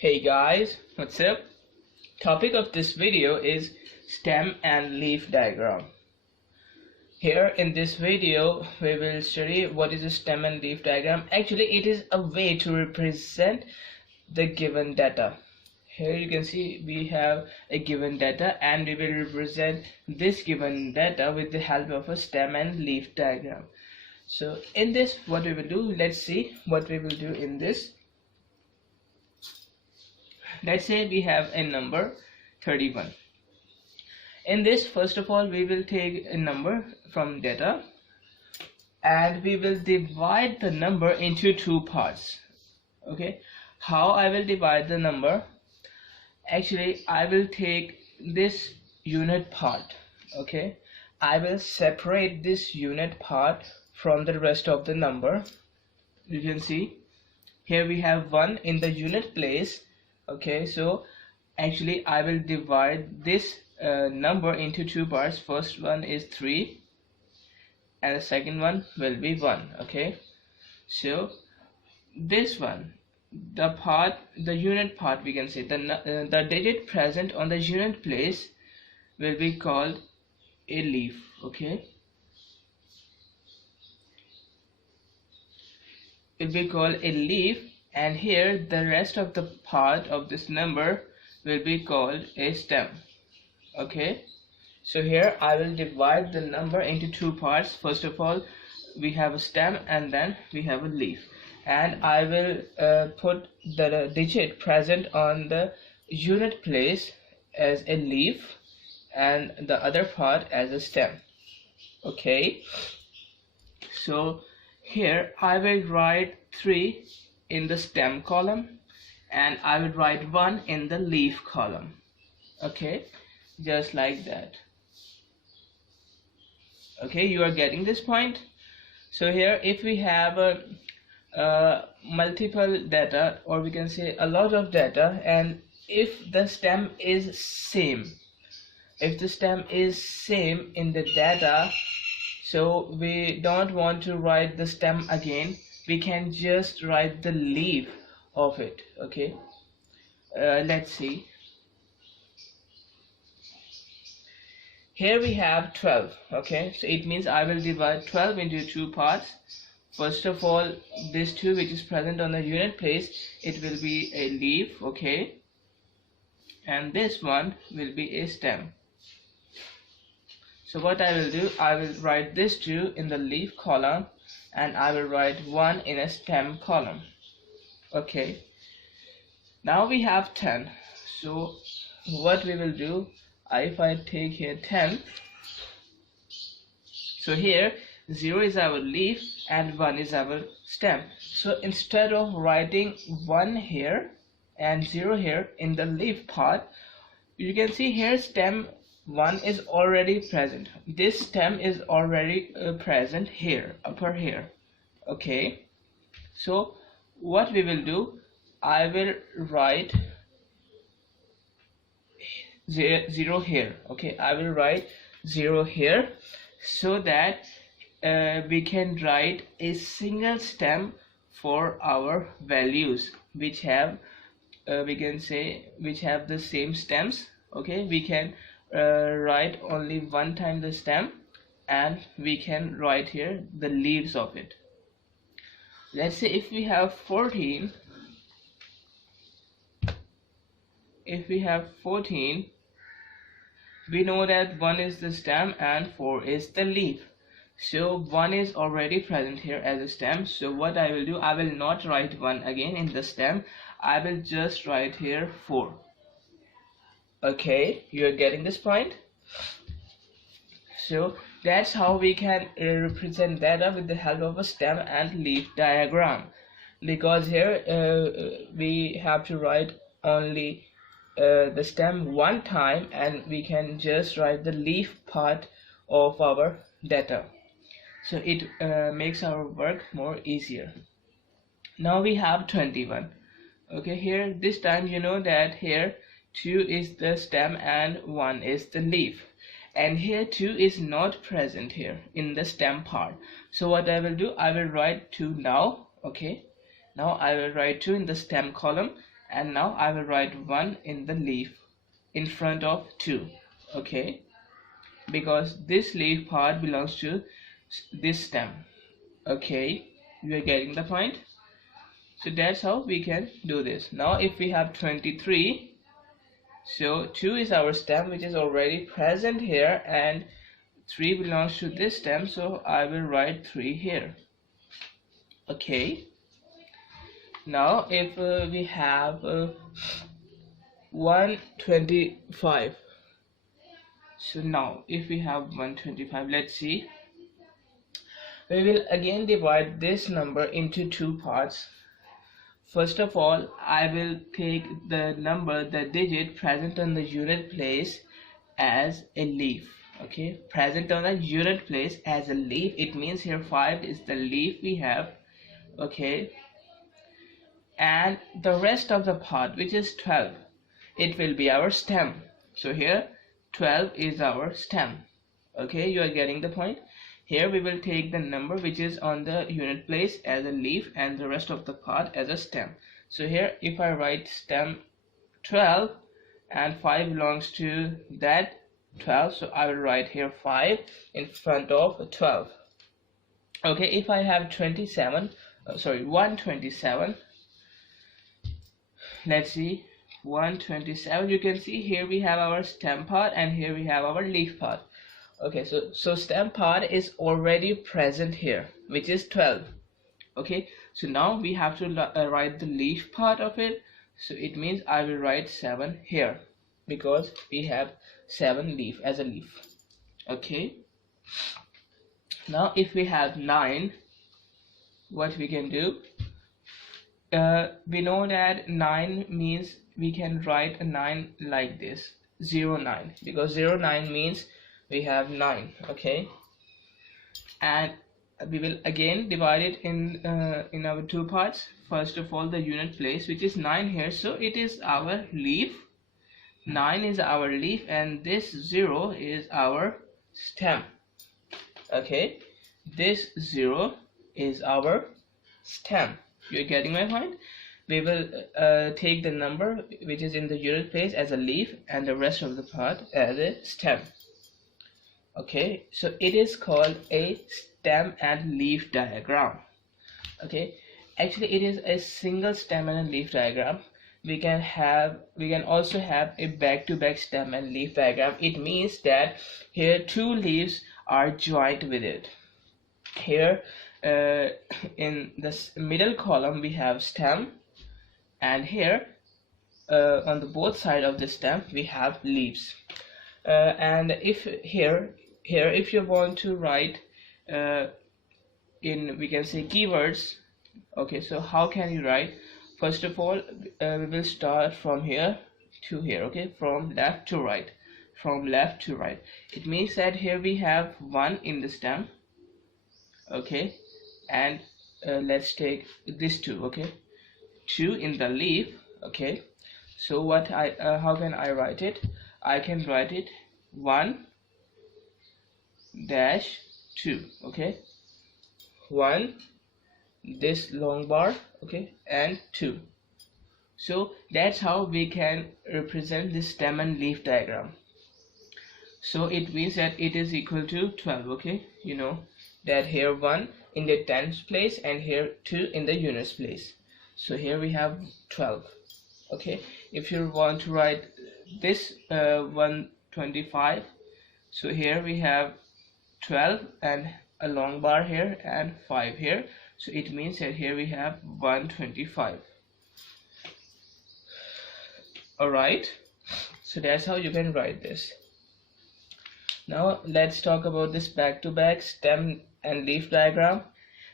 Hey guys, what's up? Topic of this video is stem and leaf diagram. Here in this video we will study what is a stem and leaf diagram. Actually it is a way to represent the given data. Here you can see we have a given data and we will represent this given data with the help of a stem and leaf diagram. So in this what we will do, let's see what we will do in this. Let's say we have a number 31. In this, first of all, we will take a number from data and we will divide the number into two parts. Okay, how I will divide the number? Actually, I will take this unit part. Okay, I will separate this unit part from the rest of the number. You can see here we have 1 in the unit place. Okay, so actually I will divide this number into two parts. First one is 3 and the second one will be 1. Okay, so this one, the unit part, we can say the digit present on the unit place will be called a leaf. Okay, it will be called a leaf, and here the rest of the part of this number will be called a stem. Okay, so here I will divide the number into two parts. First of all, we have a stem and then we have a leaf, and I will put the digit present on the unit place as a leaf and the other part as a stem. Okay, so here I will write 3 in the stem column and I will write 1 in the leaf column. Okay, just like that. Okay, you are getting this point? So here if we have multiple data, or we can say a lot of data, and if the stem is same, in the data, so we don't want to write the stem again, we can just write the leaf of it. Okay, let's see. Here we have 12. Okay, so it means I will divide 12 into two parts. First of all, this 2 which is present on the unit place, it will be a leaf. Okay, and this one will be a stem. So what I will do, I will write this 2 in the leaf column and I will write 1 in a stem column. Okay, now we have 10. So what we will do, if I take here 10, so here 0 is our leaf and 1 is our stem. So instead of writing 1 here and 0 here in the leaf part, you can see here stem 1 is already present. This stem is already present here, upper here. Okay, so what we will do, I will write 0 here. Okay, I will write 0 here so that we can write a single stem for our values which have we can say which have the same stems. Okay, we can write only one time the stem and we can write here the leaves of it. Let's say if we have 14, we know that 1 is the stem and 4 is the leaf. So 1 is already present here as a stem. So what I will do, I will not write 1 again in the stem, I will just write here 4. Okay, you are getting this point? So that's how we can represent data with the help of a stem and leaf diagram, because here we have to write only the stem one time and we can just write the leaf part of our data. So it makes our work more easier. Now we have 21. Okay, here this time you know that here 2 is the stem and 1 is the leaf, and here 2 is not present here in the stem part. So what I will do, I will write 2 now. Okay, now I will write 2 in the stem column and now I will write 1 in the leaf in front of 2. Okay, because this leaf part belongs to this stem. Okay, you are getting the point. So that's how we can do this. Now if we have 23, so 2 is our stem which is already present here, and 3 belongs to this stem, so I will write 3 here. Okay, now if we have 125, so now if we have 125, let's see, we will again divide this number into two parts. First of all, I will take the number, the digit present on the unit place as a leaf. Okay, present on the unit place as a leaf, it means here 5 is the leaf we have. Okay, and the rest of the part, which is 12, it will be our stem. So here 12 is our stem. Okay, you are getting the point. Here we will take the number which is on the unit place as a leaf and the rest of the part as a stem. So here if I write stem 12 and 5 belongs to that 12, so I will write here 5 in front of 12. Okay, if I have 127, let's see, 127, you can see here we have our stem part and here we have our leaf part. Okay, so stem part is already present here, which is 12. Okay, so now we have to write the leaf part of it. So it means I will write 7 here because we have 7 leaf as a leaf. Okay, now if we have 9, what we can do, we know that 9 means we can write a 9 like this, 09, because 09 means we have 9. Okay, and we will again divide it in our two parts. First of all, the unit place, which is 9 here, so it is our leaf. 9 is our leaf and this 0 is our stem. Okay, this 0 is our stem. You're getting my point? We will take the number which is in the unit place as a leaf and the rest of the part as a stem. Okay, so it is called a stem and leaf diagram. Okay, actually it is a single stem and a leaf diagram. We can also have a back-to-back stem and leaf diagram. It means that here two leaves are joined with it. Here in this middle column we have stem, and here on the both side of the stem we have leaves. And if if you want to write in, we can say, keywords. Okay, so how can you write? First of all, we will start from here to here. Okay, from left to right, from left to right. It means that here we have 1 in the stem. Okay, and let's take this 2. Okay, 2 in the leaf. Okay, so what how can I write it? I can write it 1 dash 2. Okay, 1, this long bar, okay, and 2. So that's how we can represent this stem and leaf diagram. So it means that it is equal to 12. Okay, you know that here 1 in the tens place and here 2 in the units place. So here we have 12. Okay, if you want to write this 125, so here we have 12 and a long bar here and 5 here, so it means that here we have 125. Alright, so that's how you can write this. Now let's talk about this back-to-back stem and leaf diagram.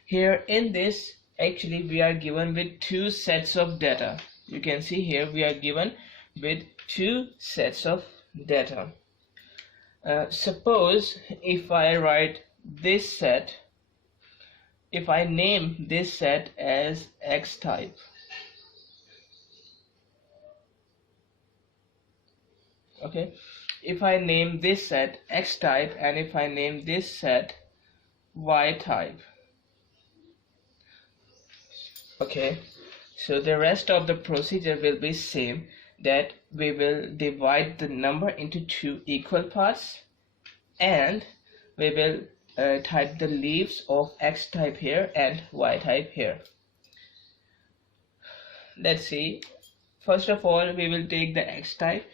Here in this, actually we are given with two sets of data. You can see here we are given with two sets of data. Suppose if I write this set, if I name this set as X type, okay, if I name this set X type and if I name this set Y type, okay, So the rest of the procedure will be same, that we will divide the number into two equal parts, and we will type the leaves of X type here and Y type here. Let's see. First of all, we will take the X type.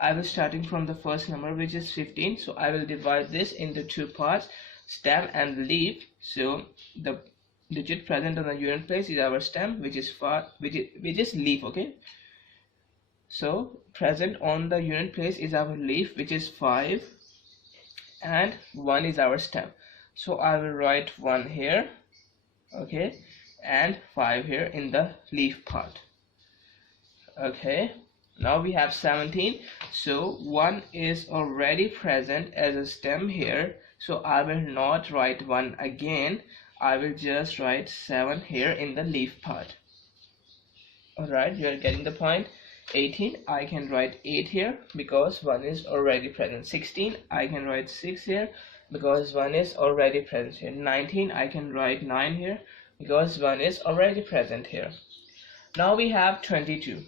I will starting from the first number, which is 15. So I will divide this into two parts, stem and leaf. So the digit present on the unit place is our stem, which is leaf. Okay. So present on the unit place is our leaf, which is 5, and 1 is our stem. So I will write 1 here, okay, and 5 here in the leaf part. Okay, now we have 17. So 1 is already present as a stem here, so I will not write 1 again. I will just write 7 here in the leaf part. Alright, you are getting the point. 18, I can write 8 here because 1 is already present. 16, I can write 6 here because 1 is already present here. 19, I can write 9 here because 1 is already present here. Now we have 22.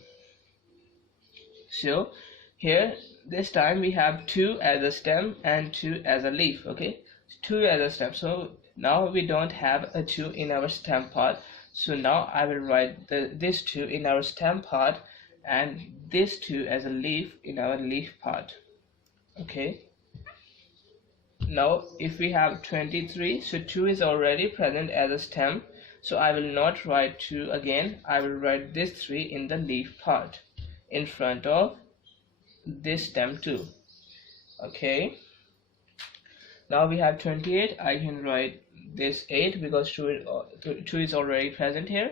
So here this time we have 2 as a stem and 2 as a leaf. Okay, 2 as a stem. So now we don't have a 2 in our stem part. So now I will write this 2 in our stem part and this 2 as a leaf in our leaf part. Okay, now if we have 23, so 2 is already present as a stem, so I will not write 2 again. I will write this 3 in the leaf part in front of this stem 2. Okay, now we have 28. I can write this 8 because 2 is already present here.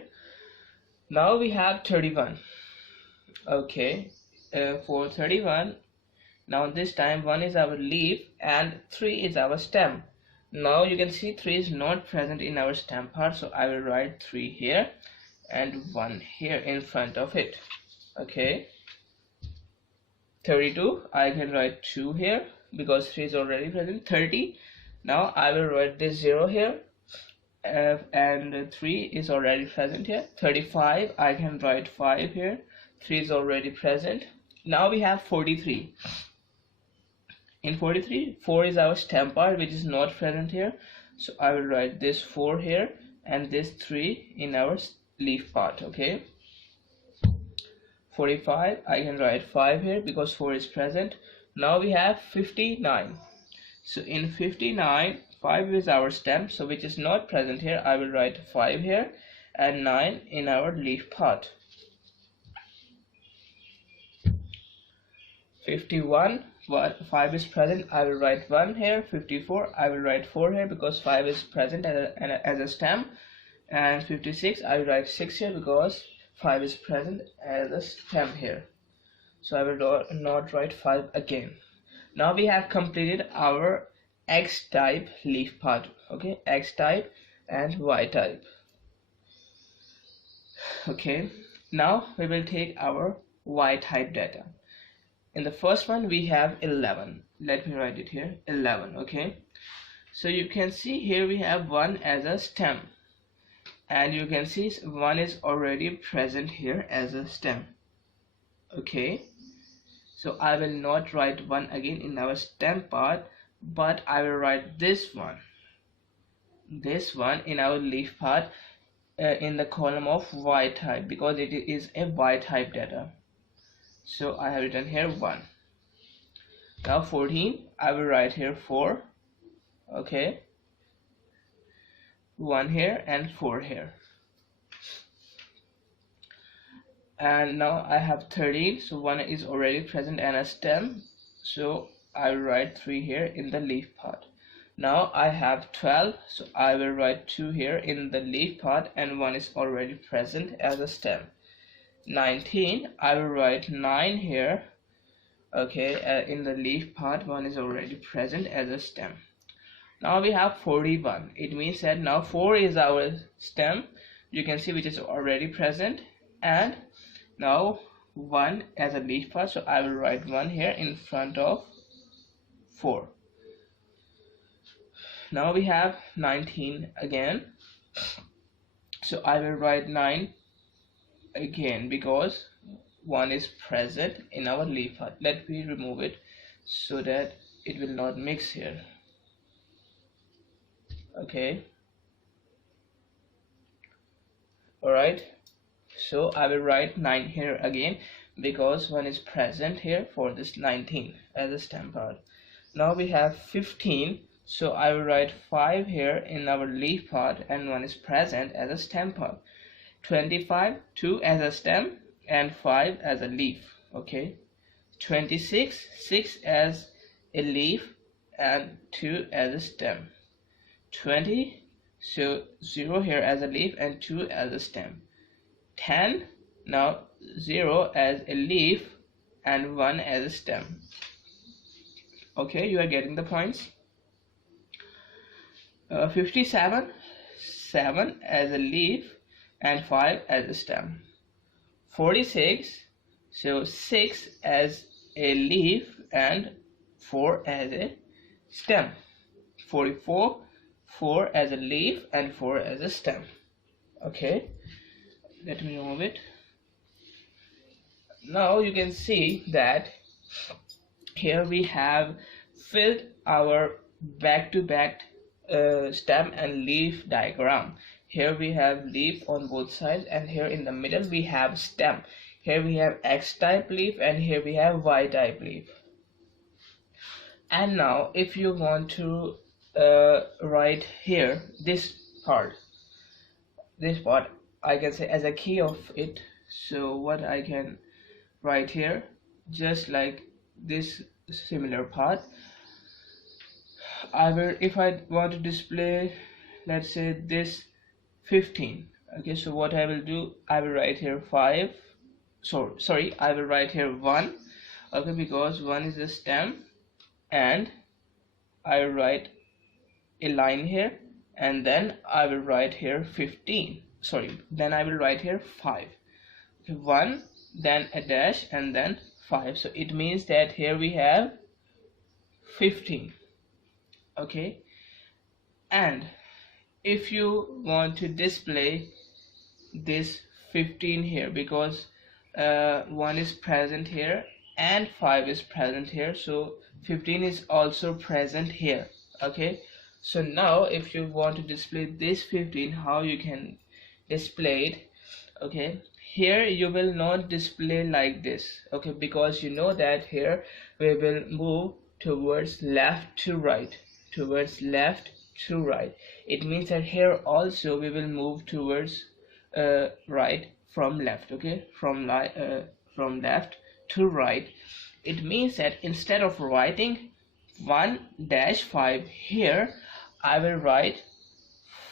Now we have 31. Okay, for 31, now this time 1 is our leaf and 3 is our stem. Now you can see 3 is not present in our stem part, so I will write 3 here and 1 here in front of it. Okay, 32, I can write 2 here because 3 is already present. 30, now I will write this 0 here and 3 is already present here. 35, I can write 5 here. 3 is already present. Now we have 43. In 43, 4 is our stem part, which is not present here, so I will write this 4 here and this 3 in our leaf part. Okay, 45, I can write 5 here because 4 is present. Now we have 59. So in 59, 5 is our stem, so which is not present here. I will write 5 here and 9 in our leaf part. 51, 5 is present, I will write 1 here. 54, I will write 4 here because 5 is present as a stem. And 56, I will write 6 here because 5 is present as a stem here. So I will not write 5 again. Now we have completed our X type leaf part. Okay, X type and Y type. Okay, now we will take our Y type data. In the first one we have 11. Let me write it here, 11. Okay, so you can see here we have 1 as a stem, and you can see 1 is already present here as a stem. Okay, so I will not write 1 again in our stem part, but I will write this one in our leaf part in the column of Y type because it is a Y type data. So I have written here 1. Now 14, I will write here 4. Okay, 1 here and 4 here. And now I have 13, so 1 is already present and a stem, so I will write 3 here in the leaf part. Now I have 12, so I will write 2 here in the leaf part and 1 is already present as a stem. 19, I will write 9 here. Okay, in the leaf part 1 is already present as a stem. Now we have 41. It means that now 4 is our stem, you can see, which is already present, and now 1 as a leaf part, so I will write 1 here in front of 4. Now we have 19 again, so I will write 9 again because one is present in our leaf path. Let me remove it so that it will not mix here. Okay, alright, so I will write 9 here again because one is present here for this 19 as a stem part. Now we have 15, so I will write 5 here in our leaf part and one is present as a stem part. 25, 2 as a stem and 5 as a leaf. Okay, 26, 6 as a leaf and 2 as a stem. 20, so 0 here as a leaf and 2 as a stem. 10, now 0 as a leaf and 1 as a stem. Okay, you are getting the points. 57, 7 as a leaf and 5 as a stem. 46, so 6 as a leaf and 4 as a stem. 44, 4 as a leaf and 4 as a stem. Okay, let me remove it. Now you can see that here we have filled our back-to-back stem and leaf diagram. Here we have leaf on both sides and here in the middle we have stem. Here we have X type leaf and here we have Y type leaf. And now if you want to write here this part I can say as a key of it. So what I can write here, just like this similar part, I will, if I want to display, let's say this 15. Okay, so what I will do, I will write here 5, sorry, I will write here 1. Okay, because 1 is the stem, and I will write a line here, and then I will write here 15, sorry, then I will write here 5. Okay, 1, then a dash, and then 5. So it means that here we have 15. Okay, and if you want to display this 15 here, because 1 is present here and 5 is present here, so 15 is also present here. Okay, so now if you want to display this 15, how you can display it? Okay, here you will not display like this. Okay, because you know that here we will move towards left to right, towards left to right. It means that here also we will move towards right from left. Okay, from left to right. It means that instead of writing 1-5 here, I will write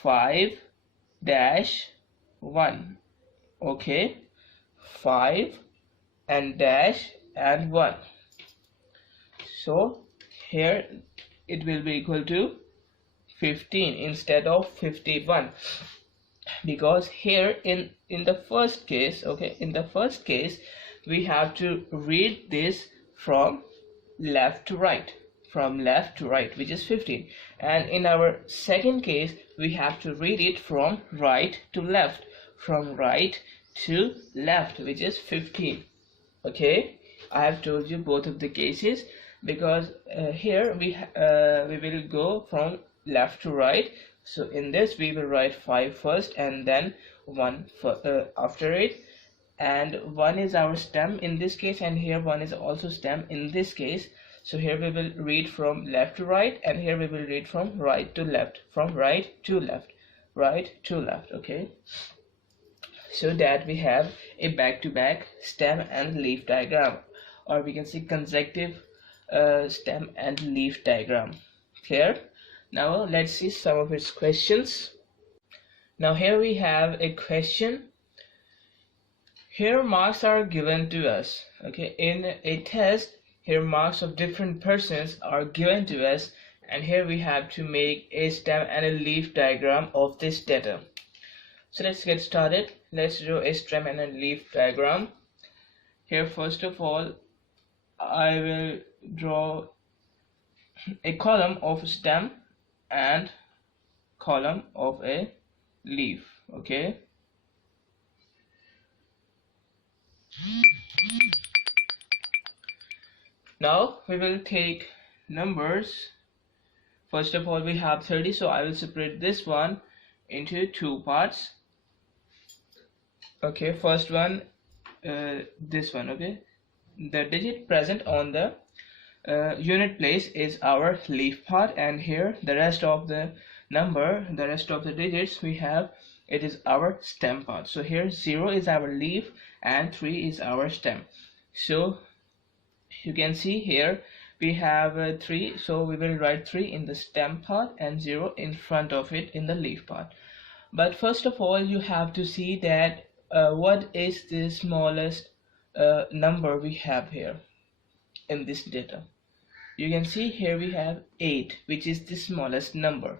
5-1. Okay, 5 and dash and 1. So here it will be equal to 15 instead of 51, because here in the first case, okay, in the first case we have to read this from left to right, which is 15, and in our second case we have to read it from right to left, which is 15. Okay, I have told you both of the cases, because here we will go from left to right. So in this we will write 5 first and then 1 after it, and 1 is our stem in this case, and here 1 is also stem in this case. So here we will read from left to right, and here we will read from right to left, right to left. Okay, so that we have a back-to-back stem and leaf diagram, or we can say consecutive stem and leaf diagram. Clear? Now let's see some of its questions. Now here we have a question. Here marks are given to us. Okay, in a test, here marks of different persons are given to us, and here we have to make a stem and a leaf diagram of this data. So let's get started. Let's draw a stem and a leaf diagram. Here first of all I will draw a column of stem and column of a leaf. Okay, Now we will take numbers. First of all, we have 30, so I will separate this one into two parts. Okay, first one, this one. Okay, the digit present on the unit place is our leaf part, and here the rest of the digits we have, it is our stem part. So here 0 is our leaf and 3 is our stem. So you can see here we have 3, so we will write 3 in the stem part and 0 in front of it in the leaf part. But first of all, you have to see that what is the smallest number we have here in this data. You can see here we have 8, which is the smallest number.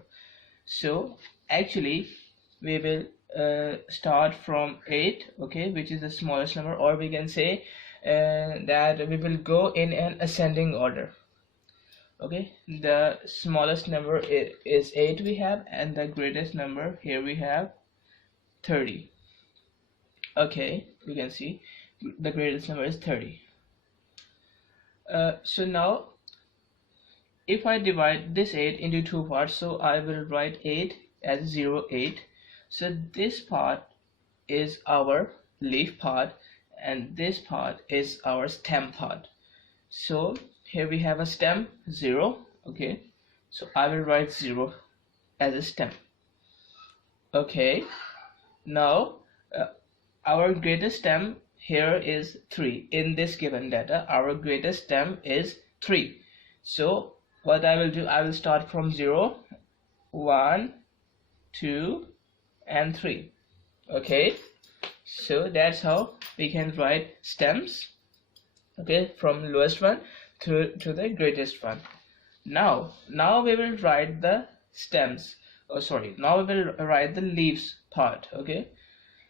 So actually we will start from 8, okay, which is the smallest number, or we can say that we will go in an ascending order. Okay, the smallest number is 8 we have, and the greatest number here we have 30. Okay, you can see the greatest number is 30. So now if I divide this 8 into two parts, so I will write 8 as 0, 8. So this part is our leaf part and this part is our stem part. So here we have a stem 0. Okay, so I will write 0 as a stem. Okay, now our greatest stem here is 3. In this given data, our greatest stem is 3. So what I will do, I will start from 0, 1, 2 and 3. Okay, so that's how we can write stems, okay, from lowest one to the greatest one. Now we will write the stems, now we will write the leaves part. Okay,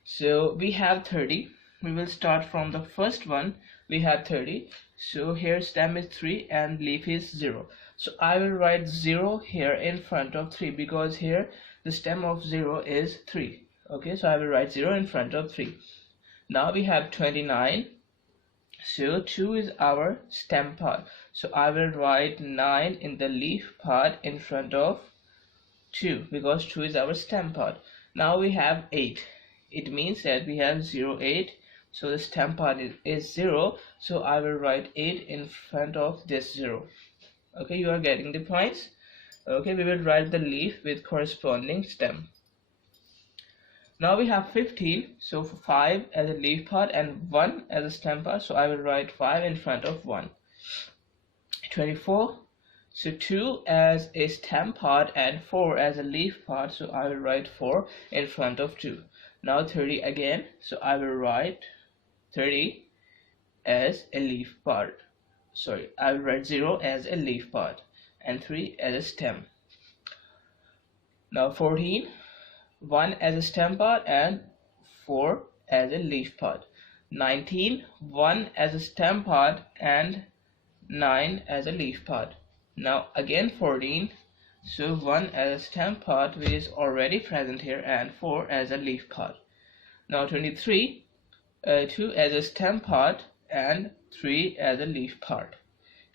so we have 30. We will start from the first one. We have 30, so here stem is 3 and leaf is 0. So I will write 0 here in front of 3 because here the stem of 0 is 3. Okay, so I will write 0 in front of 3. Now we have 29, so 2 is our stem part, so I will write 9 in the leaf part in front of 2 because 2 is our stem part. Now we have 8. It means that we have 0, 8, so the stem part is 0, so I will write 8 in front of this 0. Okay, you are getting the points. Okay, we will write the leaf with corresponding stem. Now we have 15, so 5 as a leaf part and 1 as a stem part, so I will write 5 in front of 1. 24, so 2 as a stem part and 4 as a leaf part, so I will write 4 in front of 2. Now 30 again, so I will write 30 as a leaf part. I will write 0 as a leaf part and 3 as a stem. Now 14, 1 as a stem part and 4 as a leaf part. 19, 1 as a stem part and 9 as a leaf part. Now again 14, so 1 as a stem part which is already present here and 4 as a leaf part. Now 23, 2 as a stem part and 3 as a leaf part.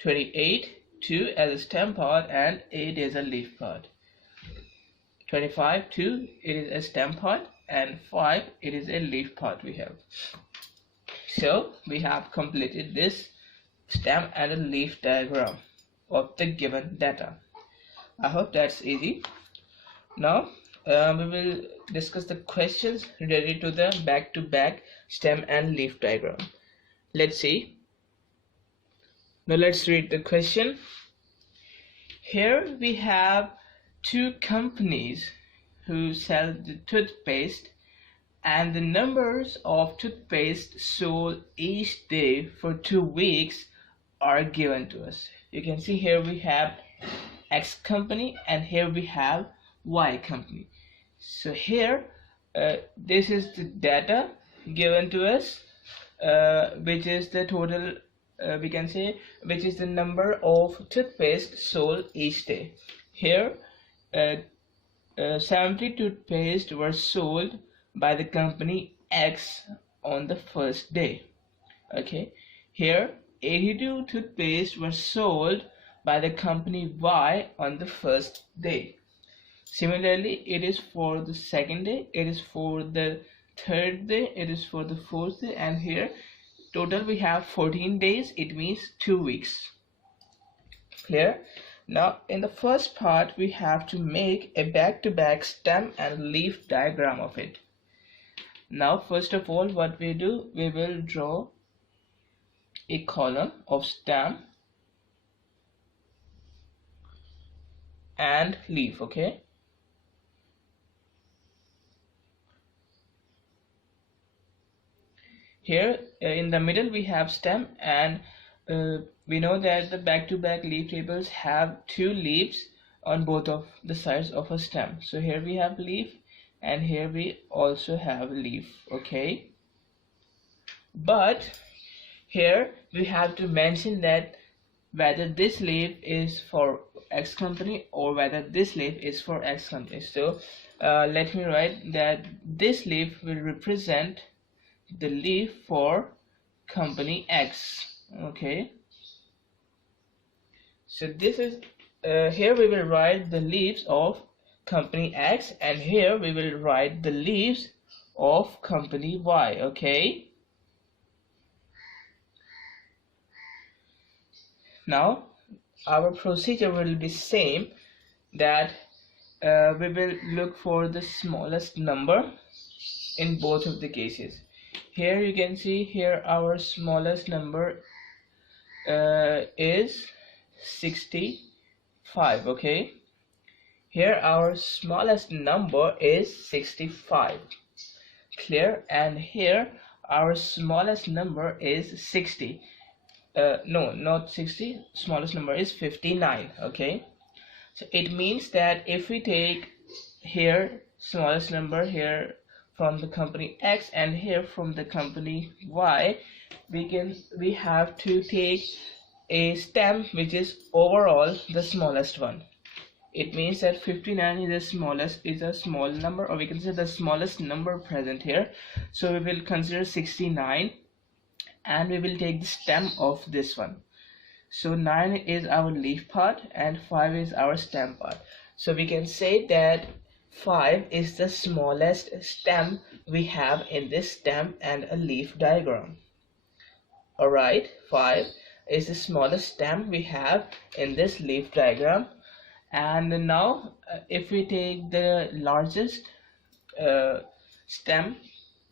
28, 2 as a stem part and 8 as a leaf part. 25, 2 it is a stem part and 5 it is a leaf part we have. So we have completed this stem and a leaf diagram of the given data. I hope that's easy. Now we will discuss the questions related to the back-to-back stem and leaf diagram. Let's see. Now let's read the question. Here we have two companies who sell the toothpaste, and the numbers of toothpaste sold each day for 2 weeks are given to us. You can see here we have X company and here we have Y company. So here this is the data given to us, which is the total, we can say, which is the number of toothpaste sold each day. Here 70 toothpaste were sold by the company X on the first day. Okay, here 82 toothpaste were sold by the company Y on the first day. Similarly, it is for the second day, it is for the third day, it is for the fourth day, and here total we have 14 days. It means 2 weeks. Clear? Now in the first part we have to make a back-to-back stem and leaf diagram of it. Now first of all, what we do, we will draw a column of stem and leaf. Okay, here in the middle we have stem, and we know that the back-to-back leaf tables have 2 leaves on both of the sides of a stem. So here we have leaf and here we also have leaf. Okay, but here we have to mention that whether this leaf is for X company or whether this leaf is for X company. So let me write that this leaf will represent the leaf for company X. Okay, so this is here we will write the leaves of company X, and here we will write the leaves of company Y. Okay, now our procedure will be same, that we will look for the smallest number in both of the cases. Here you can see here our smallest number is 65. Okay, here our smallest number is 65. Clear? And here our smallest number is 60. No, not 60, smallest number is 59. Okay, so it means that if we take here smallest number here from the company X and here from the company Y, we have to take a stem which is overall the smallest one. It means that 59 is the smallest, is a small number, or we can say the smallest number present here. So we will consider 69 and we will take the stem of this one. So 9 is our leaf part and 5 is our stem part. So we can say that 5 is the smallest stem we have in this stem and a leaf diagram. Alright, 5 is the smallest stem we have in this leaf diagram. And now if we take the largest stem,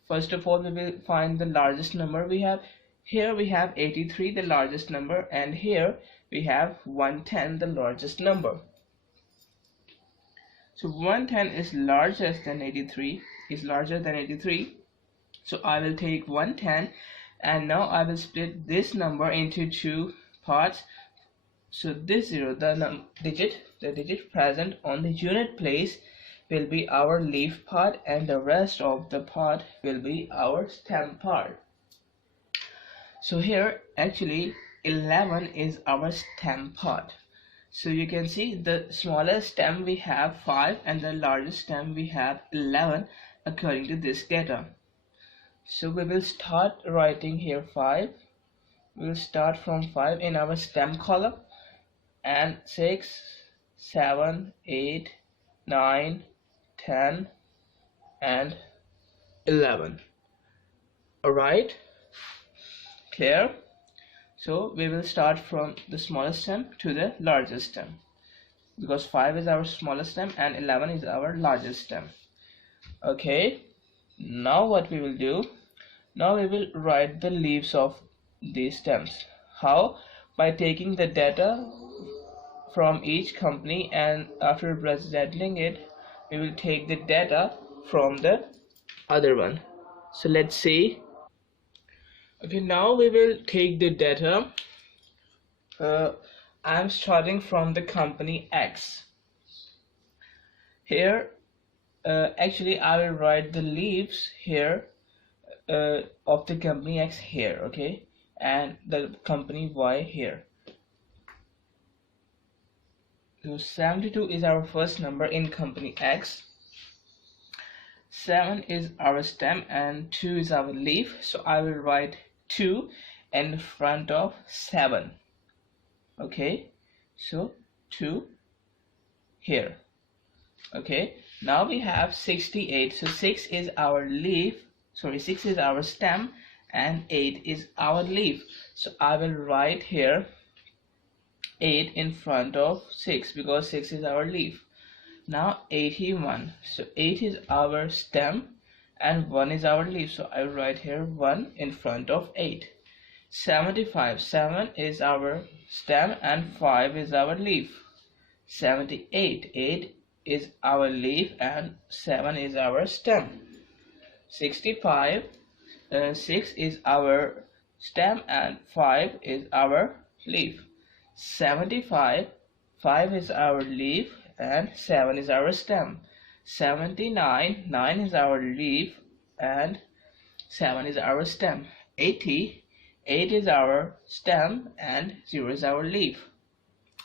first of all we will find the largest number we have. Here we have 83, the largest number, and here we have 110, the largest number. So 110 is larger than 83, so I will take 110, and now I will split this number into 2 parts. So this 0, the digit present on the unit place, will be our leaf part, and the rest of the part will be our stem part. So here actually 11 is our stem part. So you can see the smallest stem we have 5 and the largest stem we have 11 according to this data. So we will start writing here 5. We will start from 5 in our stem column, and 6, 7, 8, 9, 10 and 11. Alright, clear? So we will start from the smallest stem to the largest stem, because 5 is our smallest stem and 11 is our largest stem. Okay, now what we will do, now we will write the leaves of these stems. How? By taking the data from each company, and after representing it we will take the data from the other one. So let's see. Okay, now we will take the data. I'm starting from the company X. Here actually I will write the leaves here of the company X here, okay, and the company Y here. So 72 is our first number in company X, 7 is our stem and 2 is our leaf. So I will write 2 in front of 7. Okay, so 2 here. Okay, now we have 68. So 6 is our leaf, sorry, 6 is our stem and 8 is our leaf. So I will write here 8 in front of 6 because 6 is our leaf. Now 81. So 8 is our stem and 1 is our leaf. So I will write here 1 in front of 8. 75. 7 is our stem and 5 is our leaf. 78. 8 is our leaf and 7 is our stem. 65. 6 is our stem and 5 is our leaf. 75. 5 is our leaf and 7 is our stem. 79. 9 is our leaf and 7 is our stem. 80. 8 is our stem and 0 is our leaf.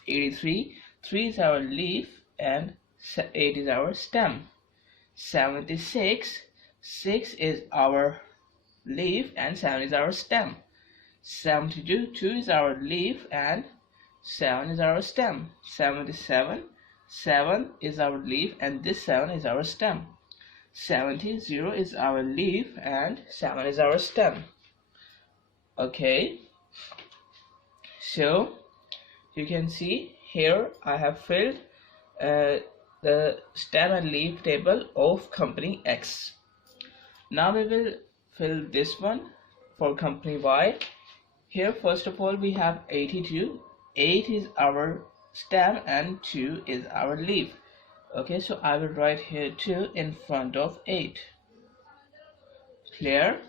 83. 3 is our leaf and 8 is our stem. 76. 6 is our leaf and 7 is our stem. 72. 2 is our leaf and 7 is our stem. 77. 7 is our leaf and this 7 is our stem. 70. 0 is our leaf and 7 is our stem. Okay, so you can see here I have filled the stem and leaf table of company X. Now we will fill this one for company Y. Here first of all we have 82. 8 is our stem and 2 is our leaf. Okay, so I will write here 2 in front of 8. Clear?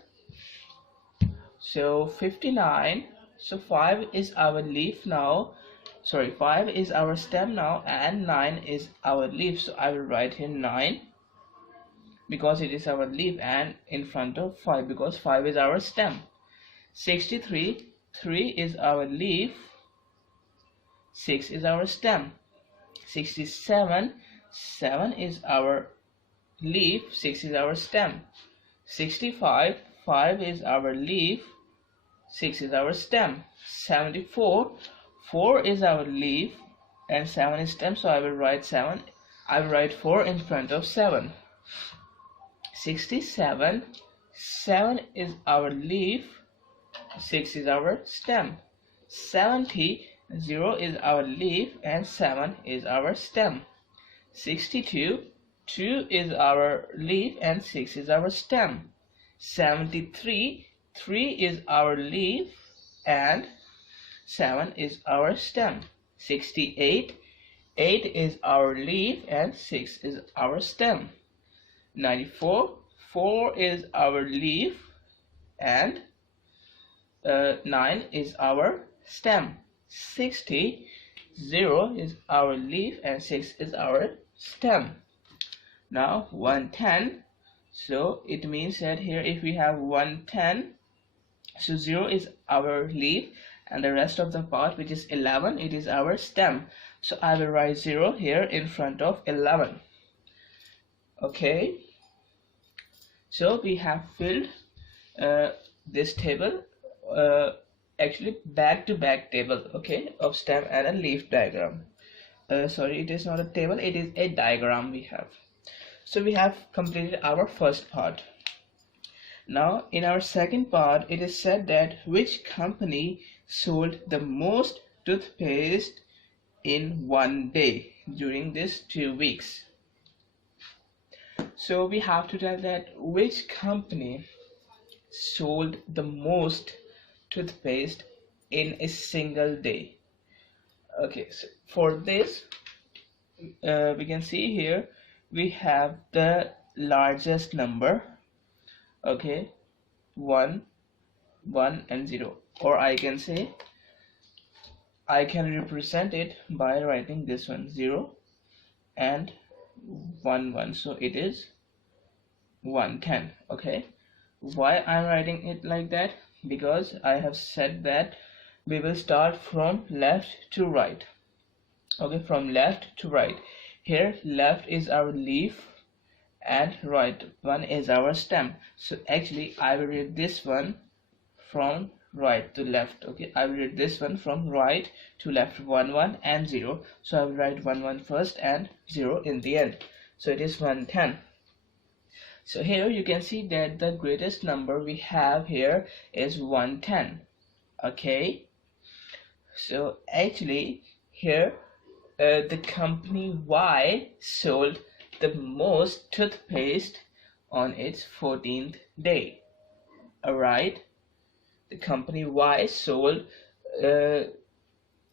So 59. So 5 is our leaf now. Sorry, 5 is our stem now and 9 is our leaf. So I will write here 9 because it is our leaf and in front of 5 because 5 is our stem. 63. 3 is our leaf. 6 is our stem. 67. 7 is our leaf. 6 is our stem. 65. 5 is our leaf. 6 is our stem. 74. 4 is our leaf and 7 is stem. So I will write 7. I will write 4 in front of 7. 67. 7 is our leaf. 6 is our stem. 70. 0 is our leaf and 7 is our stem. 62. 2 is our leaf and 6 is our stem. 73. 3 is our leaf and 7 is our stem. 68. 8 is our leaf and 6 is our stem. 94. 4 is our leaf and 9 is our stem. 60. 0 is our leaf and 6 is our stem. Now 110. So it means that here if we have 110, so 0 is our leaf and the rest of the part which is 11, it is our stem. So I will write 0 here in front of 11. Okay, so we have filled this table, actually back to back table, okay, of stem and a leaf diagram. Sorry, it is not a table, it is a diagram we have. So we have completed our first part. Now in our second part it is said that which company sold the most toothpaste in one day during these 2 weeks. So we have to tell that which company sold the most toothpaste in a single day. Okay, so for this we can see here we have the largest number, okay, 1, 1 and 0, or I can say I can represent it by writing this one 0 and 1 1, so it is 110. Okay, why I'm writing it like that? Because I have said that we will start from left to right. Okay, from left to right. Here left is our leaf and right one is our stem. So actually I will read this one from right to left. Okay, I will read this one from right to left, 1 1 and 0. So I will write 1 1 first and 0 in the end. So it is 110. So here you can see that the greatest number we have here is 110. Okay, so actually here the company Y sold the most toothpaste on its 14th day. Alright, the company Y sold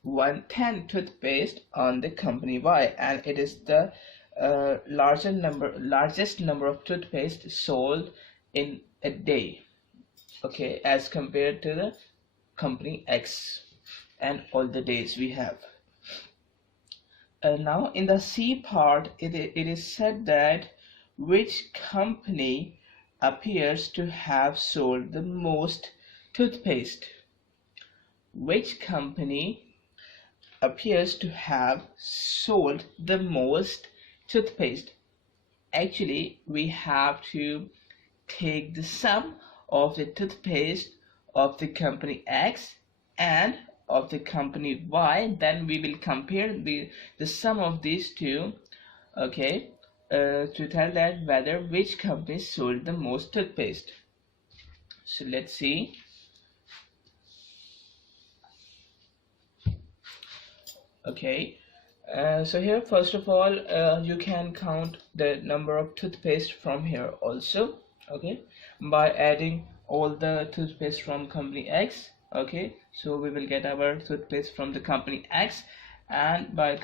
110 toothpaste on the company Y, and it is the largest number of toothpaste sold in a day, okay, as compared to the company X and all the days we have. Now in the C part, it is said that which company appears to have sold the most toothpaste. Which company appears to have sold the most toothpaste? Actually, we have to take the sum of the toothpaste of the company X and of the company Y, then we will compare the sum of these two, okay, to tell that whether which company sold the most toothpaste. So let's see. Okay, so here first of all you can count the number of toothpaste from here also, okay, by adding all the toothpaste from company X. Okay, so we will get our toothpaste from the company X, and by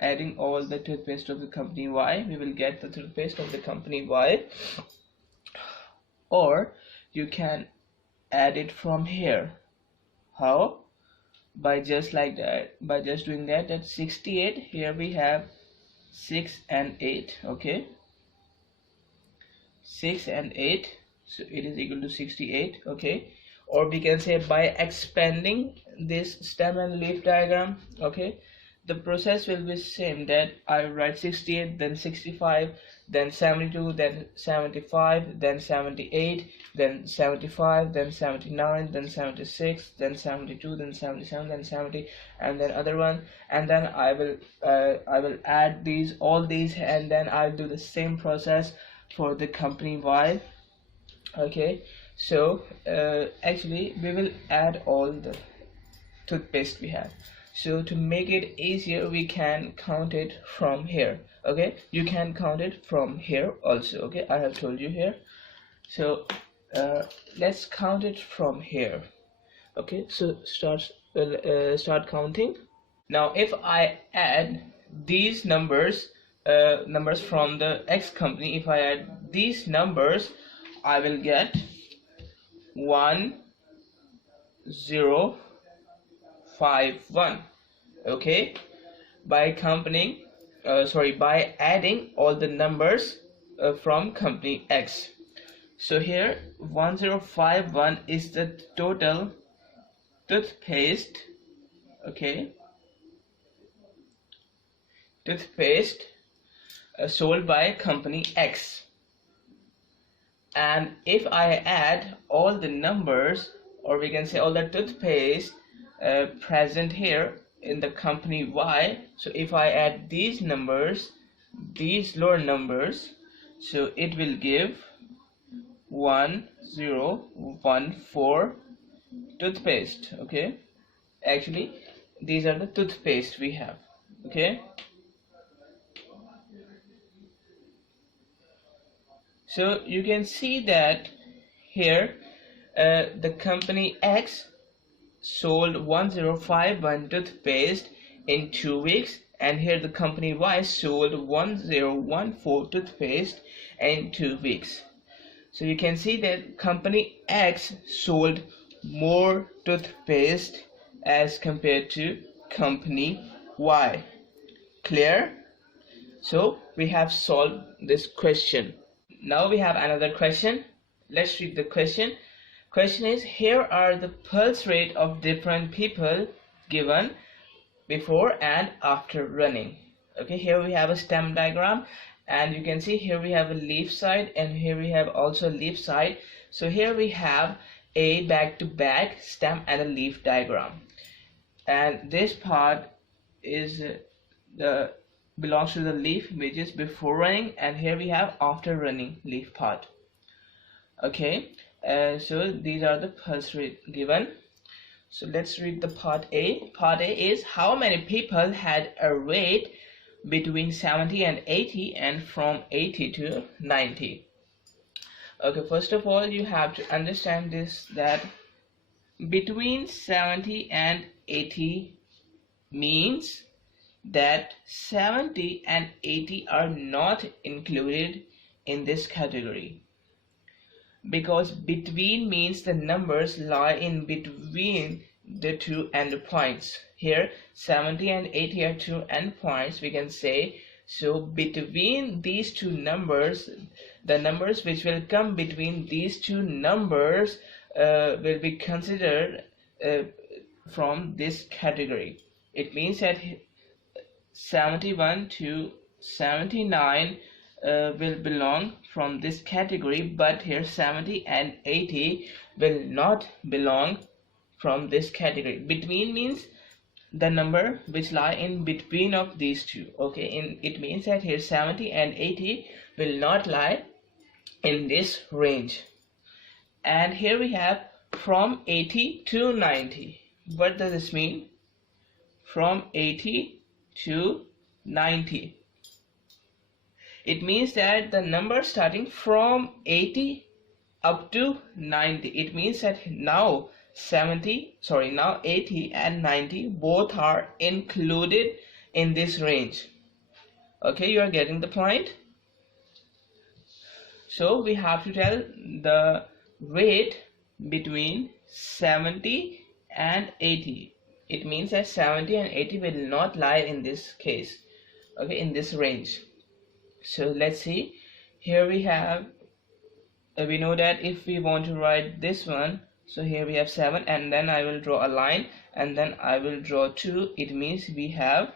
adding all the toothpaste of the company Y, we will get the toothpaste of the company Y. Or you can add it from here. How? By just like that, by just doing that, that's 68. Here we have 6 and 8. Okay, 6 and 8, so it is equal to 68. Okay, or we can say by expanding this stem and leaf diagram. Okay, the process will be same, that I write 68, then 65, then 72, then 75, then 78, then 75, then 79, then 76, then 72, then 77, then 70, and then other one, and then I will add all these, and then I'll do the same process for the company Y. Okay, so actually we will add all the toothpaste we have. So to make it easier, we can count it from here. Okay, you can count it from here also. Okay, I have told you here. So let's count it from here. Okay, so start counting. Now if I add these numbers from the X company, if I add these numbers, I will get 1051. Okay, by by adding all the numbers from company X. So here 1051 is the total toothpaste, okay, toothpaste sold by company X. And if I add all the numbers, or we can say all the toothpaste present here in the company Y, so if I add these numbers, these lower numbers, so it will give 1014 toothpaste. Okay, actually these are the toothpaste we have. Okay, so you can see that here the company X sold 1051 toothpaste in 2 weeks, and here the company Y sold 1014 toothpaste in 2 weeks. So you can see that company X sold more toothpaste as compared to company Y. Clear? So we have solved this question. Now we have another question. Let's read the question. Question is, here are the pulse rate of different people given before and after running. Okay, here we have a stem diagram, and you can see here we have a leaf side, and here we have also leaf side. So here we have a back-to-back stem and a leaf diagram, and this part is the belongs to the leaf, which is before running, and here we have after running leaf part. Okay, so these are the pulse rate given. So let's read the part A. Part A is how many people had a rate between 70 and 80 and from 80 to 90. Okay, first of all you have to understand this, that between 70 and 80 means that 70 and 80 are not included in this category, because between means the numbers lie in between the two endpoints. Here 70 and 80 are two endpoints, we can say. So between these two numbers, the numbers which will come between these two numbers will be considered from this category. It means that 71 to 79 will belong from this category, but here 70 and 80 will not belong from this category. Between means the number which lie in between of these two. Okay, it means that here 70 and 80 will not lie in this range. And here we have from 80 to 90. What does this mean? From 80 to 90. It means that the number starting from 80 up to 90. It means that now 80 and 90 both are included in this range. Okay, you are getting the point? So we have to tell the rate between 70 and 80. It means that 70 and 80 will not lie in this case, okay, in this range. So let's see. Here we have we know that if we want to write this one, so here we have 7, and then I will draw a line, and then I will draw 2. It means we have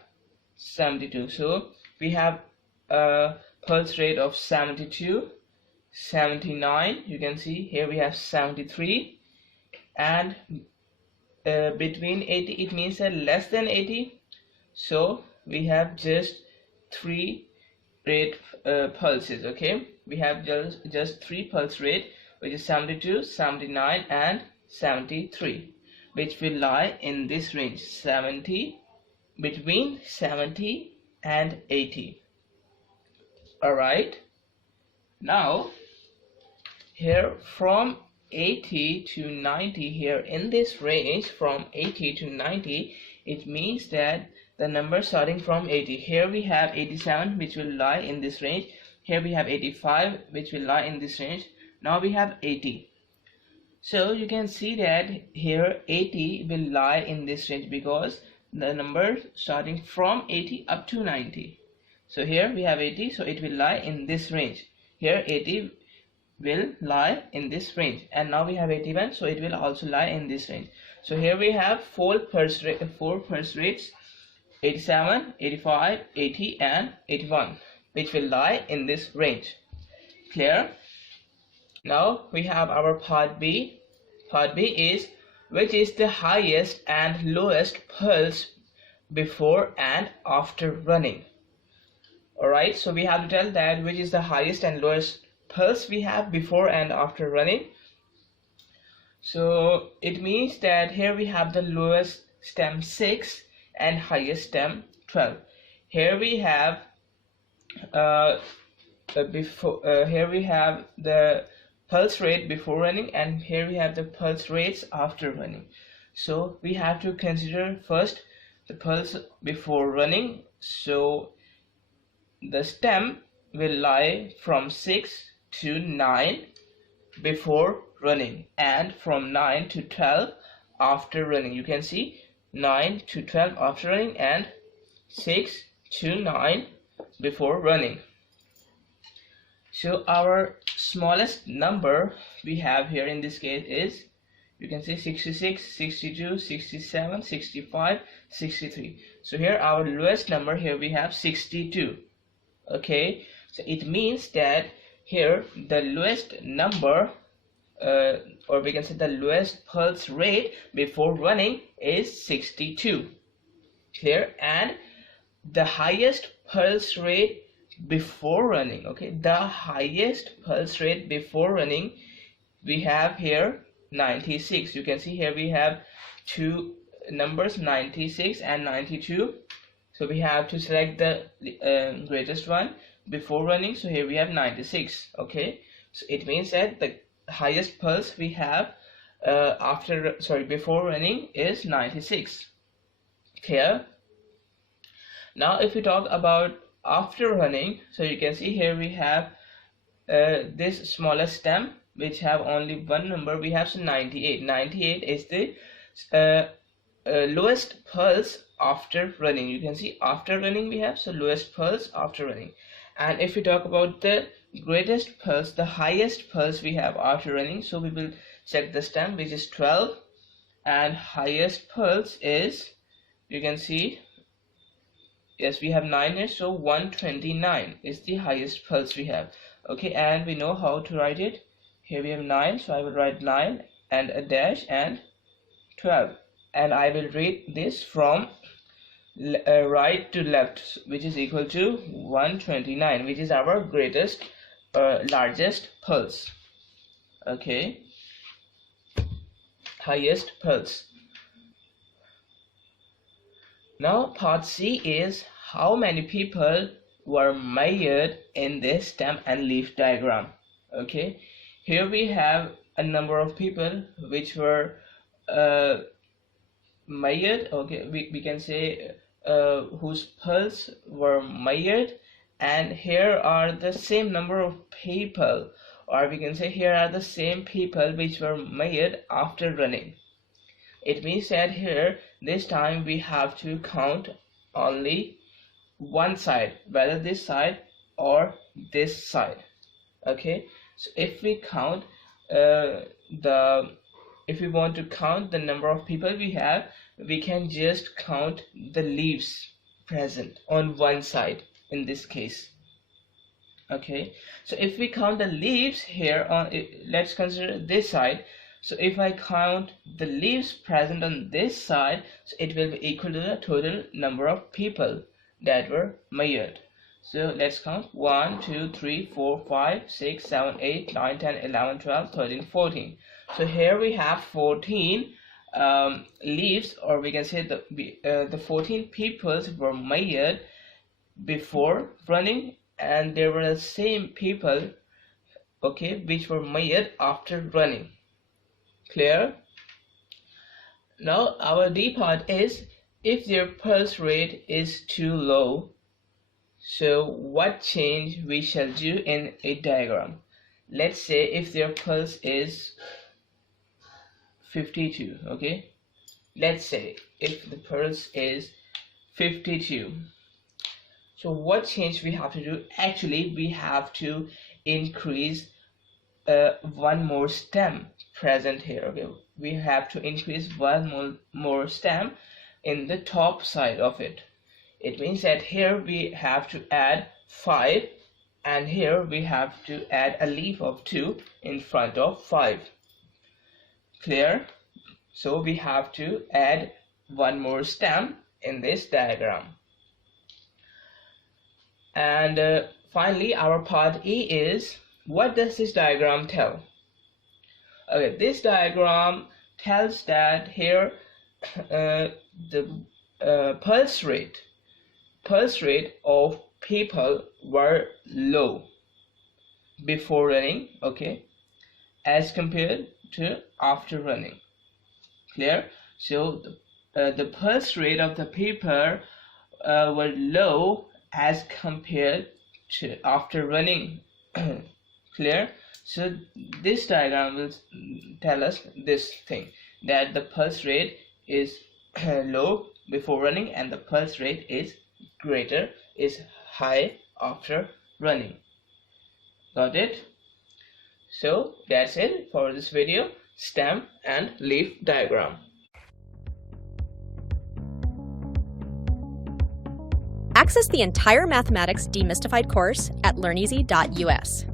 72. So we have a pulse rate of 72, 79. You can see here we have 73, and between 80, it means that less than 80. So we have just 3 rate pulses. Okay, we have just 3 pulse rate, which is 72, 79 and 73, which will lie in this range, 70, between 70 and 80. Alright, now here from 80 to 90, here in this range from 80 to 90, it means that the number starting from 80, here we have 87, which will lie in this range. Here we have 85, which will lie in this range. Now we have 80. So you can see that here 80 will lie in this range, because the number starting from 80 up to 90. So here we have 80, so it will lie in this range. Here 80 will lie in this range, and now we have 81, so it will also lie in this range. So here we have 4 pulse rates, 87, 85, 80 and 81, which will lie in this range. Clear? Now we have our part B. Part B is which is the highest and lowest pulse before and after running. Alright, so we have to tell that which is the highest and lowest pulse we have before and after running. So it means that here we have the lowest stem 6 and highest stem 12. Here we have here we have the pulse rate before running, and here we have the pulse rates after running. So we have to consider first the pulse before running. So the stem will lie from 6 to 9 before running, and from 9 to 12 after running. You can see 9 to 12 after running and 6 to 9 before running. So our smallest number we have here in this case is, you can say 66, 62, 67, 65, 63. So here our lowest number, here we have 62. Okay, so it means that here the lowest number or we can say the lowest pulse rate before running is 62. Clear? And the highest pulse rate before running, okay, the highest pulse rate before running, we have here 96. You can see here we have two numbers, 96 and 92. So we have to select the greatest one before running. So here we have 96. Okay, so it means that the highest pulse we have before running is 96. Clear? Now if we talk about after running, so you can see here we have this smaller stem which have only one number. We have 98. 98 is the lowest pulse after running. You can see after running we have lowest pulse after running. And if we talk about the greatest pulse, the highest pulse we have after running, so we will check the stem, which is 12, and highest pulse is, you can see, yes, we have 9 here, so 129 is the highest pulse we have. Okay, and we know how to write it. Here we have 9, so I will write 9 and a dash and 12, and I will read this from right to left, which is equal to 129, which is our greatest largest pulse. Okay, highest pulse. Now part C is how many people were measured in this stem and leaf diagram. Okay, here we have a number of people which were measured. Okay, we can say whose pulse were measured, and here are the same number of people, or we can say here are the same people which were measured after running. It means that here this time we have to count only one side, whether this side or this side. Okay, so if we count if we want to count the number of people we have, we can just count the leaves present on one side in this case. Okay, so if we count the leaves here on, let's consider this side. So if I count the leaves present on this side, so it will be equal to the total number of people that were measured. So let's count 1, 2, 3, 4, 5, 6, 7, 8, 9, 10, 11, 12, 13, 14. So here we have 14 leaves, or we can say the 14 peoples were measured before running, and there were the same people, okay, which were measured after running. Clear? Now our D part is if their pulse rate is too low, so what change we shall do in a diagram. Let's say if their pulse is 52. Okay, let's say if the pulse is 52, so what change we have to do? Actually we have to increase one more stem present here. Okay, we have to increase one more stem in the top side of it. It means that here we have to add 5, and here we have to add a leaf of 2 in front of 5. Clear? So we have to add one more stem in this diagram. And finally our part E is, what does this diagram tell? Okay, this diagram tells that here the pulse rate of people were low before running, okay, as compared to after running. Clear? So the pulse rate of the people were low as compared to after running. Clear? So this diagram will tell us this thing, that the pulse rate is low before running and the pulse rate is high after running. Got it? So that's it for this video, stem and leaf diagram. Access the entire Mathematics Demystified course at learneasy.us.